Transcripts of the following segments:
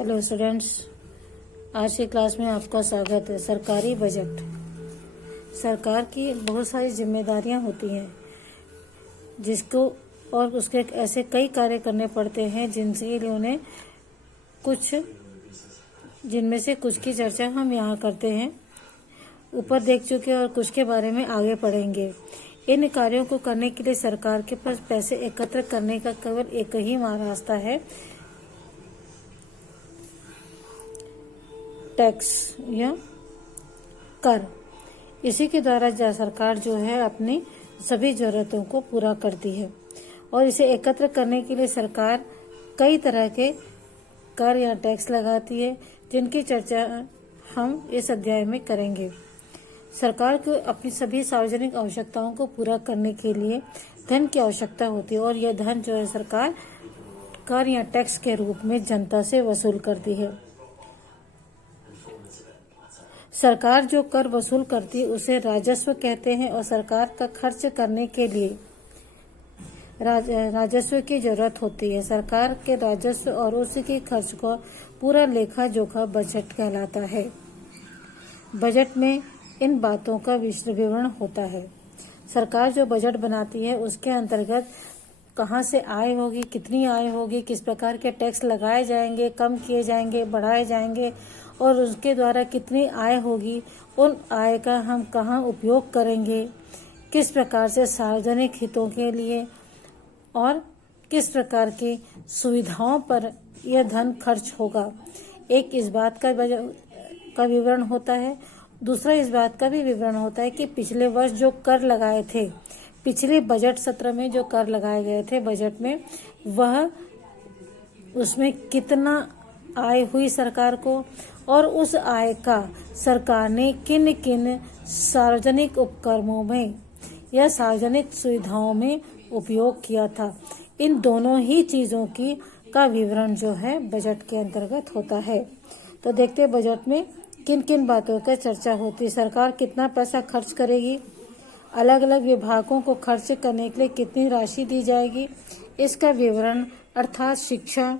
Hello students, आज की class में आपका स्वागत है। सरकारी बजट। सरकार की बहुत सारी जिम्मेदारियां होती हैं जिसको और उसके ऐसे कई कार्य करने पड़ते हैं जिनके लिए उन्हें जिनमें से कुछ की चर्चा हम यहाँ करते हैं। ऊपर देख चुके और कुछ के बारे में आगे पढ़ेंगे। इन कार्यों को करने के लिए सरकार के पास पैसे एकत्र करने का केवल एक ही रास्ता है, टैक्स या कर। इसी के द्वारा सरकार जो है अपनी सभी जरूरतों को पूरा करती है और इसे एकत्र करने के लिए सरकार कई तरह के कर या टैक्स लगाती है जिनकी चर्चा हम इस अध्याय में करेंगे। सरकार को अपनी सभी सार्वजनिक आवश्यकताओं को पूरा करने के लिए धन की आवश्यकता होती है और यह धन जो है सरकार कर या टैक्स के रूप में जनता से वसूल करती है। सरकार जो कर वसूल करती है उसे राजस्व कहते हैं और सरकार का खर्च करने के लिए राजस्व की जरूरत होती है। सरकार के राजस्व और उसके खर्च को पूरा लेखा जोखा बजट कहलाता है। बजट में इन बातों का विवरण होता है। सरकार जो बजट बनाती है उसके अंतर्गत कहाँ से आय होगी, कितनी आय होगी, किस प्रकार के टैक्स लगाए जाएंगे, कम किए जाएंगे, बढ़ाए जाएंगे और उसके द्वारा कितनी आय होगी, उन आय का हम कहाँ उपयोग करेंगे, किस प्रकार से सार्वजनिक हितों के लिए और किस प्रकार की सुविधाओं पर यह धन खर्च होगा। एक इस बात का विवरण होता है। दूसरा इस बात का भी विवरण होता है कि पिछले वर्ष जो कर लगाए थे, पिछले बजट सत्र में जो कर लगाए गए थे बजट में, वह उसमें कितना आय हुई सरकार को और उस आय का सरकार ने किन किन सार्वजनिक उपक्रमों में या सार्वजनिक सुविधाओं में उपयोग किया था। इन दोनों ही चीजों का विवरण जो है बजट के अंतर्गत होता है। तो देखते हैं बजट में किन किन बातों का चर्चा होती है। सरकार कितना पैसा खर्च करेगी, अलग अलग विभागों को खर्च करने के लिए कितनी राशि दी जाएगी, इसका विवरण अर्थात शिक्षा,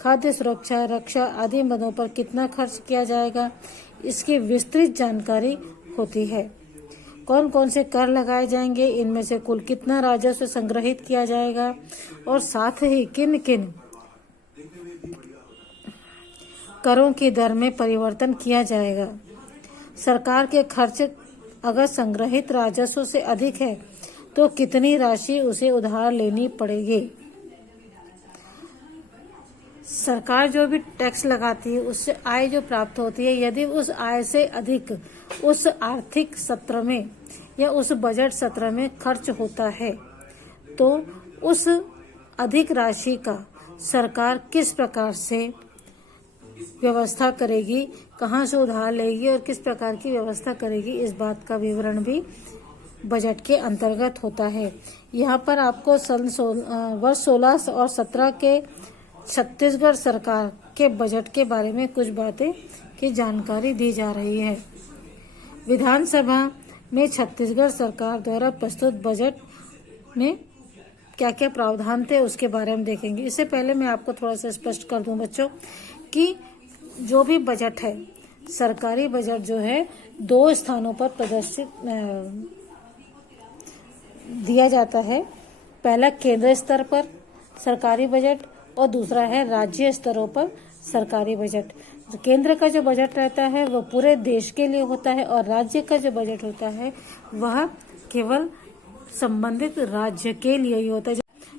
खाद्य सुरक्षा, रक्षा आदि मदों पर कितना खर्च किया जाएगा, इसकी विस्तृत जानकारी होती है। कौन कौन से कर लगाए जाएंगे, इनमें से कुल कितना राजस्व संग्रहित किया जाएगा और साथ ही किन किन करों की दर में परिवर्तन किया जाएगा। सरकार के खर्च अगर संग्रहित राजस्व से अधिक है तो कितनी राशि उसे उधार लेनी पड़ेगी। सरकार जो भी टैक्स लगाती है उससे आय जो प्राप्त होती है, यदि उस आय से अधिक उस आर्थिक सत्र में या उस बजट सत्र में खर्च होता है तो उस अधिक राशि का सरकार किस प्रकार से व्यवस्था करेगी, कहाँ से उधार लेगी और किस प्रकार की व्यवस्था करेगी, इस बात का विवरण भी बजट के अंतर्गत होता है। यहाँ पर आपको वर्ष 16 और 17 के छत्तीसगढ़ सरकार के बजट के बारे में कुछ बातें की जानकारी दी जा रही है। विधानसभा में छत्तीसगढ़ सरकार द्वारा प्रस्तुत बजट में क्या क्या प्रावधान थे उसके बारे में देखेंगे। इससे पहले मैं आपको थोड़ा सा स्पष्ट कर दूं बच्चों कि जो भी बजट है, सरकारी बजट जो है, दो स्थानों पर प्रदर्शित दिया जाता है। पहला केंद्र स्तर पर सरकारी बजट और दूसरा है राज्य स्तरों पर सरकारी बजट। केंद्र का जो बजट रहता है वह पूरे देश के लिए होता है और राज्य का जो बजट होता है वह केवल संबंधित राज्य के लिए ही होता है।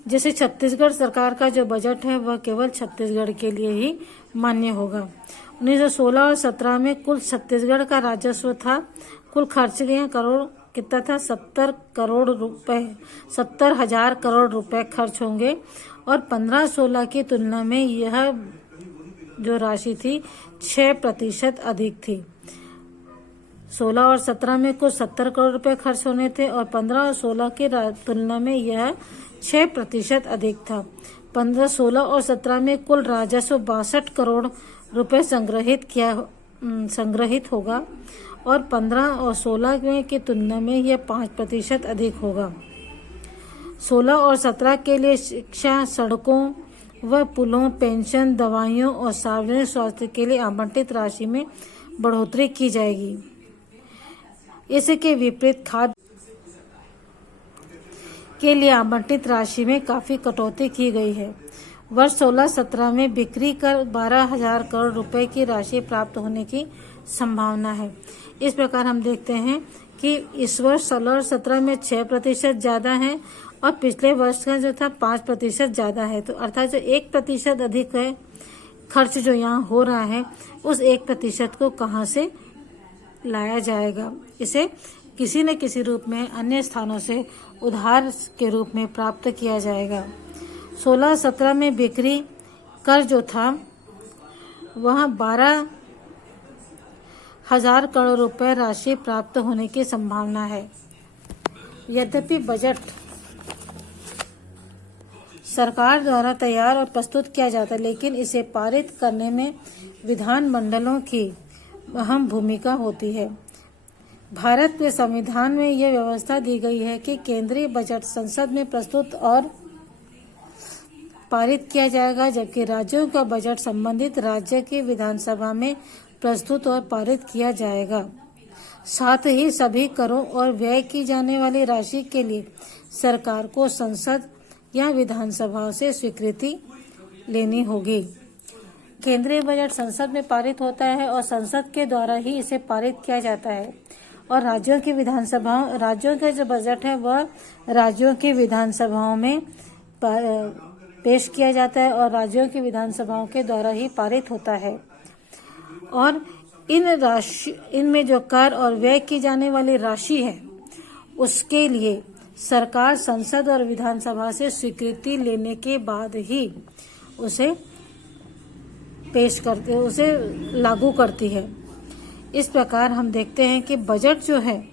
जैसे छत्तीसगढ़ सरकार का जो बजट है वह केवल छत्तीसगढ़ के लिए ही मान्य होगा। 1916 और 17 में कुल छत्तीसगढ़ का राजस्व था, कुल खर्च गए करोड़ कितना था, 70,000 करोड़ रुपए खर्च होंगे और 15-16 की तुलना में यह जो राशि थी 6% अधिक थी। 16 और 17 में कुल 70 करोड़ रुपए खर्च होने थे और 15 और 16 की तुलना में यह 6% अधिक था। 15, 16 और 17 में कुल राजस्व 62 करोड़ रुपए संग्रहित होगा और 15 और 16 में की तुलना में यह 5% अधिक होगा। 16 और 17 के लिए शिक्षा, सड़कों वह पुलों, पेंशन, दवाइयों और सार्वजनिक स्वास्थ्य के लिए आवंटित राशि में बढ़ोतरी की जाएगी। इसके विपरीत खाद्य के लिए आवंटित राशि में काफी कटौती की गई है। वर्ष 16-17 में बिक्री कर 12,000 करोड़ रुपए की राशि प्राप्त होने की संभावना है। इस प्रकार हम देखते हैं कि इस वर्ष 16-17 में 6% ज़्यादा है और पिछले वर्ष का जो था 5% ज़्यादा है। तो अर्थात जो 1% अधिक है खर्च जो यहाँ हो रहा है, उस 1% को कहाँ से लाया जाएगा? इसे किसी न किसी रूप में अन्य स्थानों से उधार के रूप में प्राप्त किया जाएगा। 16-17 में बिक्री कर जो था वह 12,000 करोड़ रुपए राशि प्राप्त होने की संभावना है। यद्यपि बजट सरकार द्वारा तैयार और प्रस्तुत किया जाता है, लेकिन इसे पारित करने में विधानमंडलों की अहम भूमिका होती है। भारत के संविधान में यह व्यवस्था दी गई है कि केंद्रीय बजट संसद में प्रस्तुत और पारित किया जाएगा, जबकि राज्यों का बजट संबंधित राज्य की विधानसभा में प्रस्तुत और पारित किया जाएगा। साथ ही सभी करों और व्यय की जाने वाली राशि के लिए सरकार को संसद या विधानसभा से स्वीकृति लेनी होगी। केंद्रीय बजट संसद में पारित होता है और संसद के द्वारा ही इसे पारित किया जाता है, और राज्यों की विधानसभाओं राज्यों का जो बजट है वह राज्यों की विधानसभाओं में पेश किया जाता है और राज्यों की विधानसभाओं के द्वारा ही पारित होता है। और इनमें जो कर और व्यय की जाने वाली राशि है उसके लिए सरकार संसद और विधानसभा से स्वीकृति लेने के बाद ही उसे लागू करती है। इस प्रकार हम देखते हैं कि बजट जो है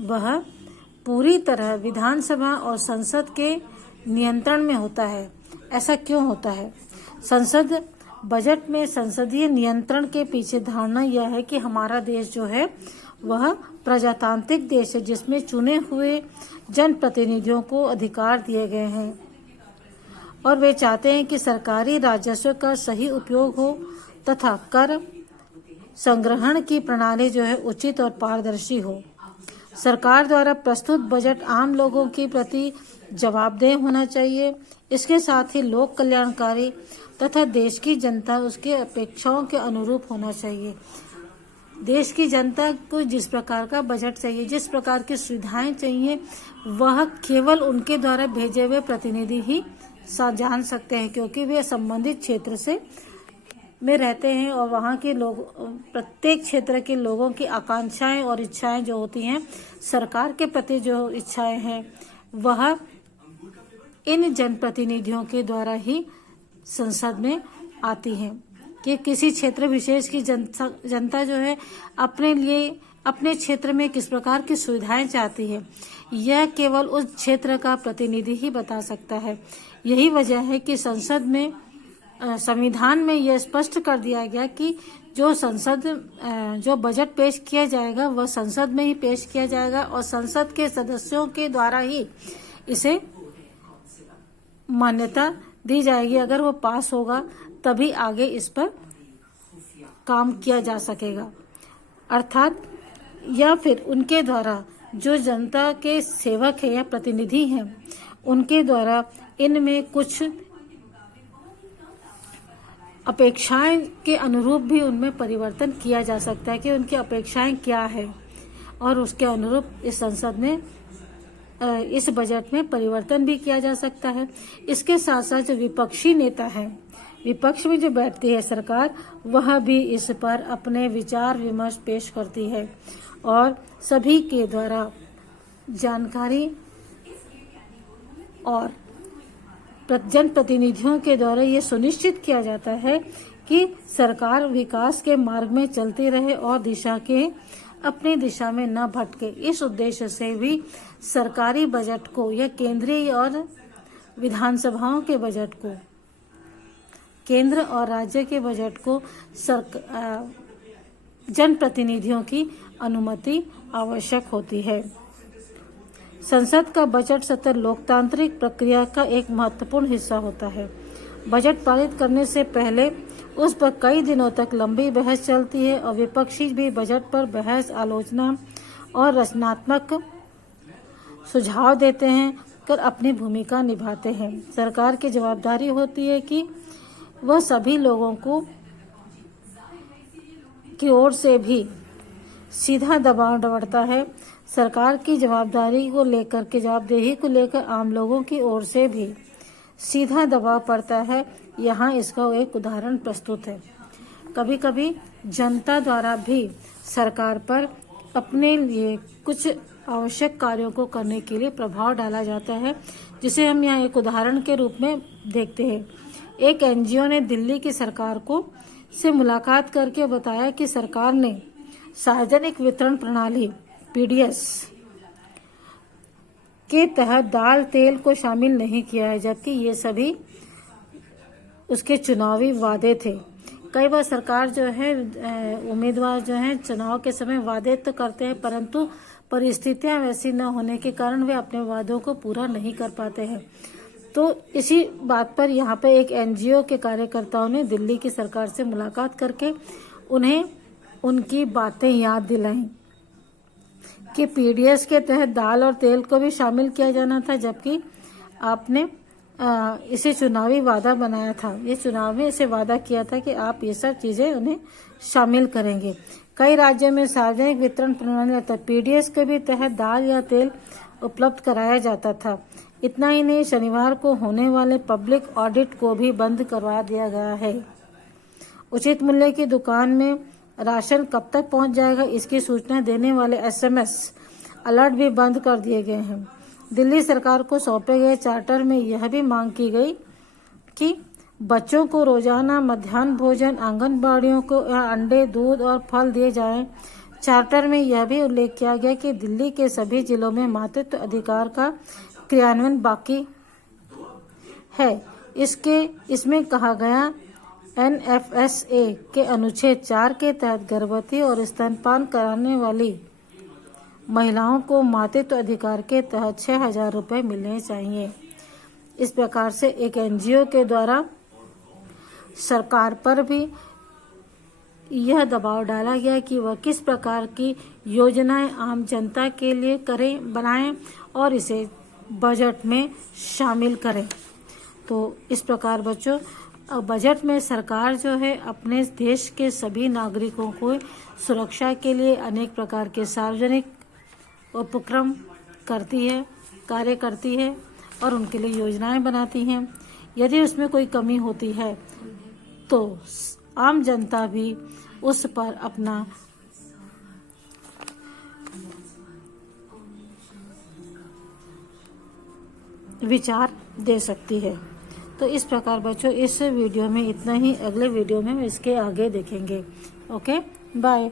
वह पूरी तरह विधानसभा और संसद के नियंत्रण में होता है। ऐसा क्यों होता है? बजट में संसदीय नियंत्रण के पीछे धारणा यह है कि हमारा देश जो है वह प्रजातांत्रिक देश है, जिसमें चुने हुए जनप्रतिनिधियों को अधिकार दिए गए हैं और वे चाहते हैं कि सरकारी राजस्व का सही उपयोग हो तथा कर संग्रहण की प्रणाली जो है उचित और पारदर्शी हो। सरकार द्वारा प्रस्तुत बजट आम लोगों के प्रति जवाबदेह होना चाहिए। इसके साथ ही लोक कल्याणकारी तथा देश की जनता उसके अपेक्षाओं के अनुरूप होना चाहिए। देश की जनता को जिस प्रकार का बजट चाहिए, जिस प्रकार की सुविधाएं चाहिए, वह केवल उनके द्वारा भेजे हुए प्रतिनिधि ही जान सकते हैं, क्योंकि वे संबंधित क्षेत्र से में रहते हैं और वहाँ के लोग, प्रत्येक क्षेत्र के लोगों की आकांक्षाएं और इच्छाएं जो होती हैं, सरकार के प्रति जो इच्छाएं हैं, वह इन जनप्रतिनिधियों के द्वारा ही संसद में आती हैं। कि किसी क्षेत्र विशेष की जनता जो है अपने लिए अपने क्षेत्र में किस प्रकार की सुविधाएं चाहती है, यह केवल उस क्षेत्र का प्रतिनिधि ही बता सकता है। यही वजह है कि संविधान में यह स्पष्ट कर दिया गया कि जो बजट पेश किया जाएगा वह संसद में ही पेश किया जाएगा और संसद के सदस्यों के द्वारा ही इसे मान्यता दी जाएगी। अगर वो पास होगा तभी आगे इस पर काम किया जा सकेगा, अर्थात या फिर उनके द्वारा जो जनता के सेवक है या प्रतिनिधि हैं उनके द्वारा इनमें कुछ अपेक्षाएं के अनुरूप भी उनमें परिवर्तन किया जा सकता है कि उनकी अपेक्षाएं क्या है और उसके अनुरूप इस संसद में इस बजट में परिवर्तन भी किया जा सकता है। इसके साथ साथ जो विपक्षी नेता है, विपक्ष में जो बैठती है सरकार, वह भी इस पर अपने विचार विमर्श पेश करती है और सभी के द्वारा जानकारी और जनप्रतिनिधियों के द्वारा ये सुनिश्चित किया जाता है कि सरकार विकास के मार्ग में चलती रहे और अपनी दिशा में न भटके। इस उद्देश्य से भी सरकारी बजट को या केंद्रीय और विधानसभाओं के बजट को, केंद्र और राज्य के बजट को जनप्रतिनिधियों की अनुमति आवश्यक होती है। संसद का बजट सत्र लोकतांत्रिक प्रक्रिया का एक महत्वपूर्ण हिस्सा होता है। बजट पारित करने से पहले उस पर कई दिनों तक लंबी बहस चलती है और विपक्षी भी बजट पर बहस, आलोचना और रचनात्मक सुझाव देते हैं कर अपनी भूमिका निभाते हैं। सरकार की जवाबदारी होती है कि वह सभी लोगों की ओर से भी सीधा दबाव डालता है। सरकार की जवाबदेही को लेकर आम लोगों की ओर से भी सीधा दबाव पड़ता है। यहाँ इसका एक उदाहरण प्रस्तुत है। कभी कभी जनता द्वारा भी सरकार पर अपने लिए कुछ आवश्यक कार्यों को करने के लिए प्रभाव डाला जाता है, जिसे हम यहाँ एक उदाहरण के रूप में देखते हैं। एक एनजीओ ने दिल्ली की सरकार से मुलाकात करके बताया कि सरकार ने सार्वजनिक वितरण प्रणाली पीडीएस के तहत दाल तेल को शामिल नहीं किया है, जबकि ये सभी उसके चुनावी वादे थे। कई बार सरकार जो है, उम्मीदवार जो है चुनाव के समय वादे तो करते हैं, परंतु परिस्थितियां वैसी न होने के कारण वे अपने वादों को पूरा नहीं कर पाते हैं। तो इसी बात पर यहाँ पे एक एनजीओ के कार्यकर्ताओं ने दिल्ली की सरकार से मुलाकात करके उन्हें उनकी बातें याद दिलाई कि पीडीएस के तहत दाल और तेल को भी शामिल किया जाना था, जबकि आपने इसे चुनावी वादा बनाया था। ये चुनाव में इसे वादा किया था कि आप ये सब चीजें उन्हें शामिल करेंगे। कई राज्यों में सार्वजनिक वितरण प्रणाली अर्थात पीडीएस के भी तहत दाल या तेल उपलब्ध कराया जाता था। इतना ही नहीं, शनिवार को होने वाले पब्लिक ऑडिट को भी बंद करवा दिया गया है। उचित मूल्य की दुकान में राशन कब तक पहुंच जाएगा, इसकी सूचना देने वाले एसएमएस अलर्ट भी बंद कर दिए गए हैं। दिल्ली सरकार को सौंपे गए चार्टर में यह भी मांग की गई कि बच्चों को रोजाना मध्याह्न भोजन, आंगनबाड़ियों को अंडे, दूध और फल दिए जाएं। चार्टर में यह भी उल्लेख किया गया कि दिल्ली के सभी जिलों में मातृत्व अधिकार का क्रियान्वयन बाकी है। इसमें कहा गया एनएफएसए के अनुच्छेद 4 के तहत गर्भवती और स्तनपान कराने वाली महिलाओं को मातृत्व अधिकार के तहत 6,000 रुपये मिलने चाहिए। इस प्रकार से एक एनजीओ के द्वारा सरकार पर भी यह दबाव डाला गया कि वह किस प्रकार की योजनाएं आम जनता के लिए बनाएं और इसे बजट में शामिल करें। तो इस प्रकार बच्चों, बजट में सरकार जो है अपने देश के सभी नागरिकों को सुरक्षा के लिए अनेक प्रकार के सार्वजनिक उपक्रम कार्य करती है और उनके लिए योजनाएं बनाती हैं। यदि उसमें कोई कमी होती है तो आम जनता भी उस पर अपना विचार दे सकती है। तो इस प्रकार बच्चों, इस वीडियो में इतना ही। अगले वीडियो में इसके आगे देखेंगे। Okay, bye.